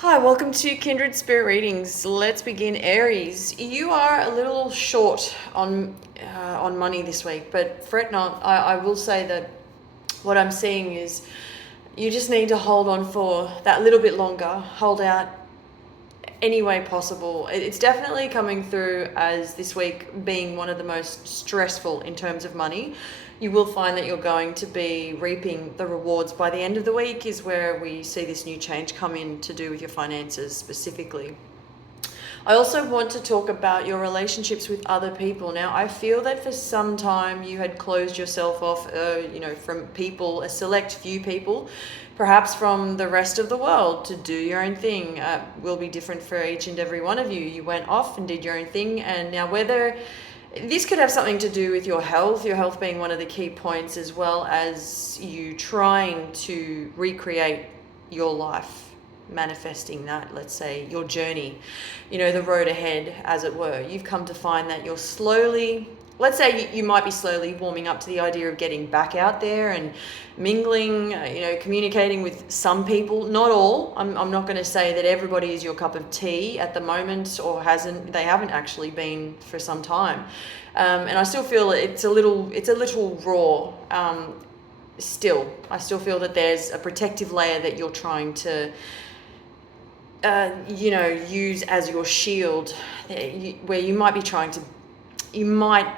Hi, welcome to Kindred Spirit Readings. Let's begin, Aries. You are a little short on money this week, but fret not. I will say that what I'm seeing is you just need to hold on for that little bit longer. Hold out any way possible. It's definitely coming through as this week being one of the most stressful in terms of money. You will find that you're going to be reaping the rewards by the end of the week is where we see this new change come in to do with your finances specifically. I also want to talk about your relationships with other people. Now, I feel that for some time you had closed yourself off, from people, a select few people, perhaps from the rest of the world, to do your own thing. Will be different for each and every one of you. You went off and did your own thing, and now whether this could have something to do with your health being one of the key points, as well as you trying to recreate your life, manifesting that, let's say, your journey, the road ahead, as it were. You've come to find that you're slowly, let's say you might be slowly warming up to the idea of getting back out there and mingling, communicating with some people, not all. I'm not going to say that everybody is your cup of tea at the moment, or they haven't actually been for some time. And I still feel it's a little raw. Still, I still feel that there's a protective layer that you're trying to use as your shield, where you might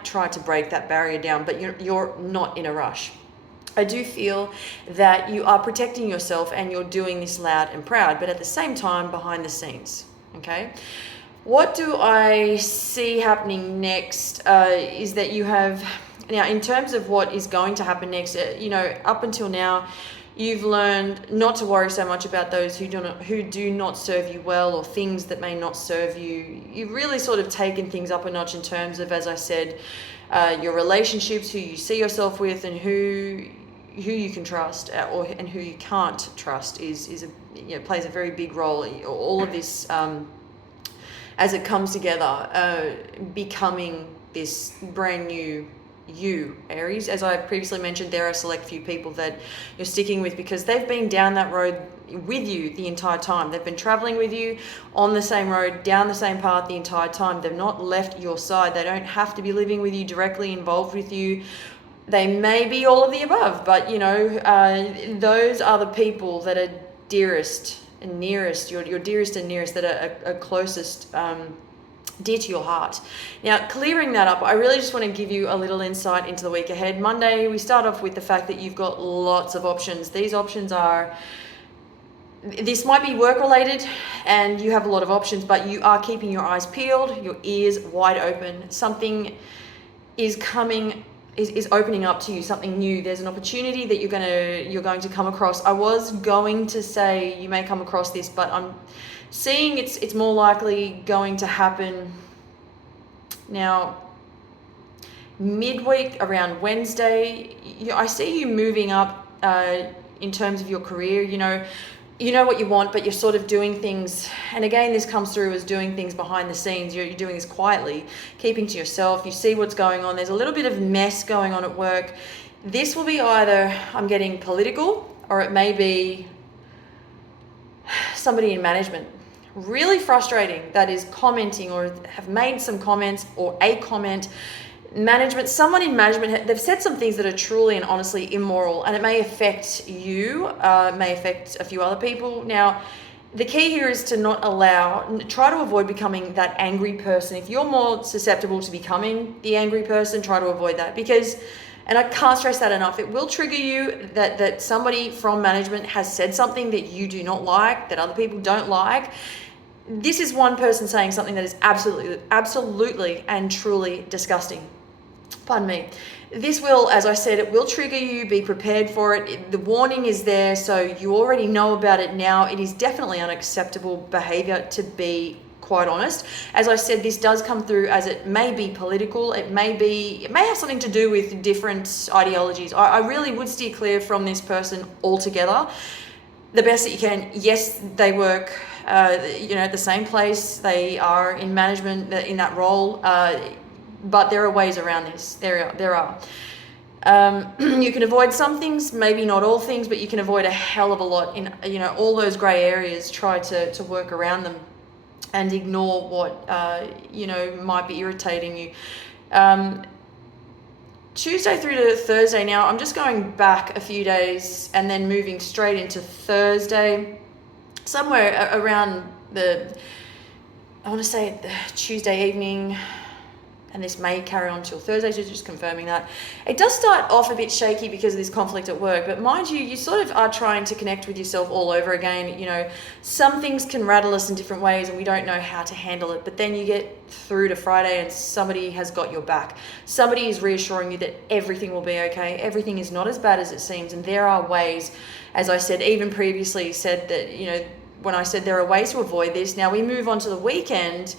try to break that barrier down, but you're not in a rush. I do feel that you are protecting yourself and you're doing this loud and proud, but at the same time behind the scenes. Okay. What do I see happening next is that you have, now in terms of what is going to happen next, up until now, you've learned not to worry so much about those who do not serve you well, or things that may not serve you. You've really sort of taken things up a notch in terms of, as I said, your relationships, who you see yourself with, and who you can trust, and who you can't trust plays a very big role. All of this, as it comes together, becoming this brand new you, Aries. As I previously mentioned, there are a select few people that you're sticking with because they've been down that road with you the entire time. They've been traveling with you on the same road, down the same path the entire time. They've not left your side. They don't have to be living with you, directly involved with you. They may be all of the above, but those are the people that are dearest and nearest, your dearest and nearest, that are closest, dear to your heart. Now, clearing that up, I really just want to give you a little insight into the week ahead. Monday, we start off with the fact that you've got lots of options. These options this might be work related and you have a lot of options, but you are keeping your eyes peeled, your ears wide open. Something is opening up to you, something new. There's an opportunity that you're going to come across. I was going to say you may come across this, but I'm seeing it's more likely going to happen now midweek, around Wednesday. I see you moving up in terms of your career. You know what you want, but you're sort of doing things, and again, this comes through as doing things behind the scenes. You're doing this quietly, keeping to yourself. You see what's going on. There's a little bit of mess going on at work. This will be either, I'm getting political, or it may be somebody in management. Really frustrating, that is commenting or have made some comments, or a comment. Someone in management, they've said some things that are truly and honestly immoral, and it may affect you, may affect a few other people. Now, the key here is to try to avoid becoming that angry person. If you're more susceptible to becoming the angry person, try to avoid that, because, and I can't stress that enough, it will trigger you that somebody from management has said something that you do not like, that other people don't like. This is one person saying something that is absolutely and truly disgusting. Pardon me. This will, as I said, it will trigger you. Be prepared for it. The warning is there, so you already know about it now. It is definitely unacceptable behavior, to be quite honest. As I said, this does come through as it may be political. It may have something to do with different ideologies. I really would steer clear from this person altogether. The best that you can. Yes, they work, at the same place. They are in management, in that role. But there are ways around this. There are. You can avoid some things, maybe not all things, but you can avoid a hell of a lot in, all those grey areas. Try to work around them and ignore what, might be irritating you. Tuesday through to Thursday now, I'm just going back a few days and then moving straight into Thursday, somewhere around I want to say the Tuesday evening, and this may carry on till Thursday, so just confirming that. It does start off a bit shaky because of this conflict at work, but mind you, you sort of are trying to connect with yourself all over again. Some things can rattle us in different ways and we don't know how to handle it, but then you get through to Friday and somebody has got your back. Somebody is reassuring you that everything will be okay. Everything is not as bad as it seems, and there are ways, as I said, even previously said that, when I said there are ways to avoid this. Now we move on to the weekend,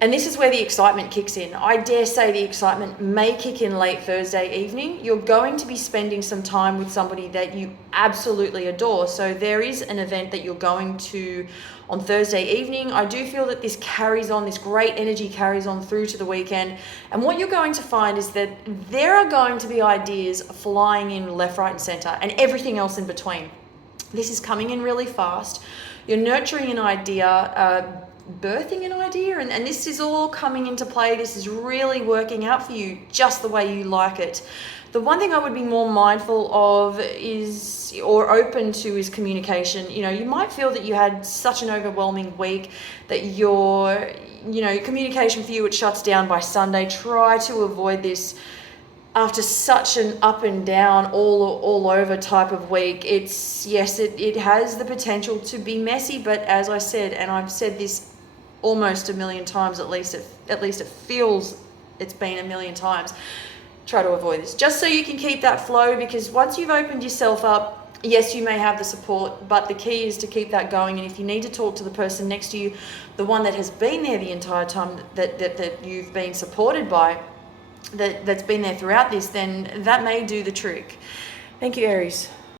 and this is where the excitement kicks in. I dare say the excitement may kick in late Thursday evening. You're going to be spending some time with somebody that you absolutely adore. So there is an event that you're going to on Thursday evening. I do feel that this carries on, this great energy carries on through to the weekend. And what you're going to find is that there are going to be ideas flying in left, right, and center, and everything else in between. This is coming in really fast. You're nurturing an idea, birthing an idea, and this is all coming into play. This is really working out for you just the way you like it. The one thing I would be more mindful of or open to is communication. You might feel that you had such an overwhelming week that your communication for you, it shuts down by Sunday. Try to avoid this after such an up and down, all over type of week. It has the potential to be messy, but as I said, and I've said this almost a million times, at least it feels it's been a million times, try to avoid this, just so you can keep that flow, because once you've opened yourself up, yes, you may have the support, but the key is to keep that going. And if you need to talk to the person next to you, the one that has been there the entire time that you've been supported by, that's been there throughout this, then that may do the trick. Thank you, Aries.